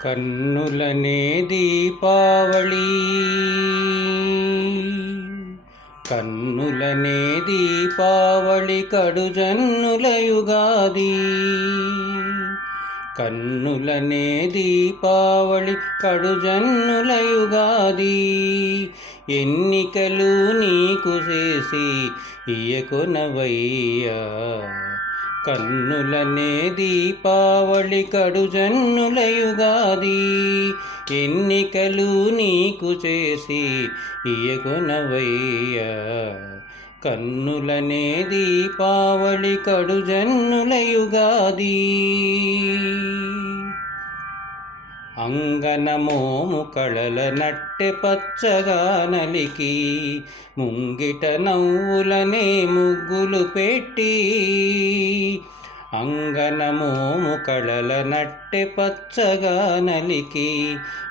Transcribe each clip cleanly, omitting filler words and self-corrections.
కన్నులనే దీపావళి కన్నులనే దీపావళి కడుజన్నుల యుగాది కన్నులనే దీపావళి కడుజన్నుల యుగాది ఎన్నికలు నీకు చేసి ఇయ్యకొనవయ్యా కన్నులనే దీపావళి కడుజన్నుల యుగాది ఎన్నికలు నీకు చేసి ఇయ్యకొనవయ్యా కన్నులనే దీపావళి కడుజన్నుల యుగాది అంగనమోము కళల నట్టె పచ్చగా నలికి ముంగిట నవ్వులనే ముగ్గులు పెట్టి అంగనమోము కళల నట్టె పచ్చగా నలికి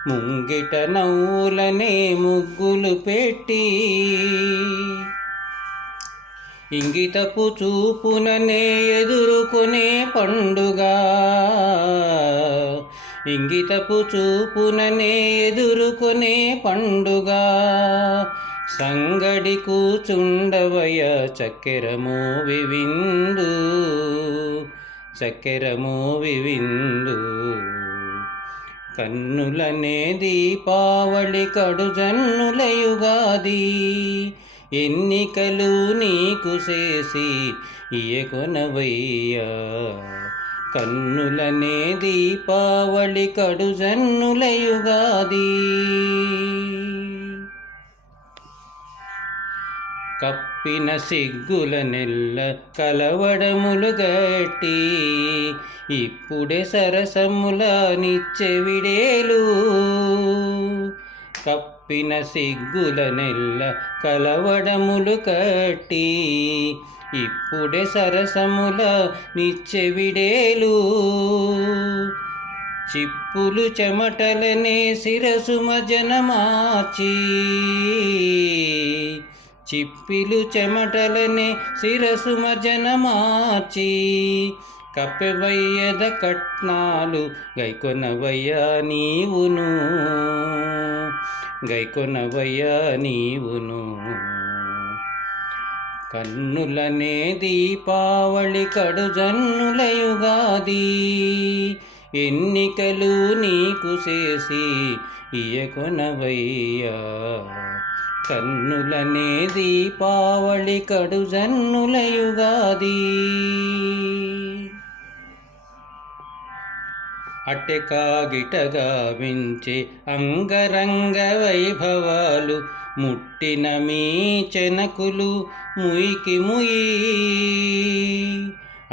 ముంగిట నవ్వులనే ముగ్గులు పెట్టి ఇంగితపు చూపుననే ఎదుర్కొనే పండుగ ఇంగితపు చూపుననే ఎదుర్కొనే పండుగ సంగడి కూచుండవయ చక్కెరమోవి విందు చక్కెరమోవి విందు కన్నులనే దీపావళి కడుజన్నుల యుగాది ఎన్నికలు నీకు చేసి ఇయ్యకొనవయ్యా కన్నులనే దీపావళి కడుజన్నుల యుగాది కప్పిన సిగ్గుల నెల్ల కలవడములు గట్టి ఇప్పుడే సరసముల నిచ్చెవిడేలు కప్పిన సిగ్గుల నెల్ల కలవడములు కట్టి ఇప్పుడే సరసముల నిచ్చెవిడేలు చిప్పులు చెమటలనే శిరసు మజనమార్చి చిప్పిలు చెమటలనే శిరసు మజనమార్చి కప్పెవయ్యద కట్నాలు గైకొనవయ్యా నీవును గైకొనవయ్యా నీవును కన్నులనే దీపావళి కడుజన్నుల యుగాది ఎన్నికలు నీకు చేసి ఇయ్యకొనవయ్యా కన్నులనే దీపావళి కడుజన్నుల యుగాది అటెకాగిటగా వించే అంగరంగ వైభవాలు ముట్టిన మీ చెనకులు ముయికి ముయి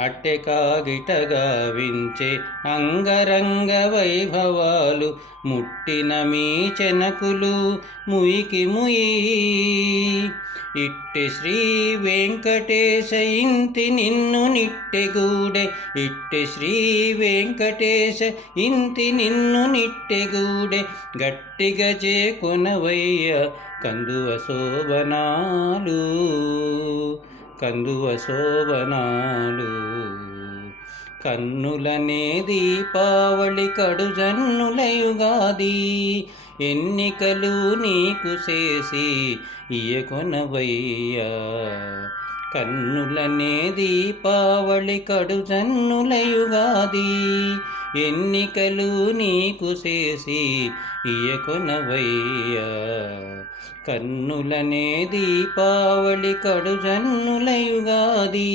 అటెకాగిటగా వించే అంగరంగ వైభవాలు ముట్టిన మీ చెనకులు ముయికి ముయి ఇట్టె శ్రీ వెంకటేశ ఇంతి నిన్ను నిట్టెగూడె ఇట్టె శ్రీ వెంకటేశ ఇంతి నిన్ను నిట్టెగూడె గట్టిగా చేకొనవయ్య కందువ శోభనాలు కందువ శోభనాలు కన్నులనే దీపావళి కడుజన్నుల యుగాది ఎన్నికలు నీకు చేసి ఇయ్యకొనవయ్యా కన్నులనే దీపావళి కడుజన్నుల యుగాది ఎన్నికలు నీకు చేసి ఇయ్యకొనవయ్యా కన్నులనే దీపావళి కడుజన్నుల యుగాది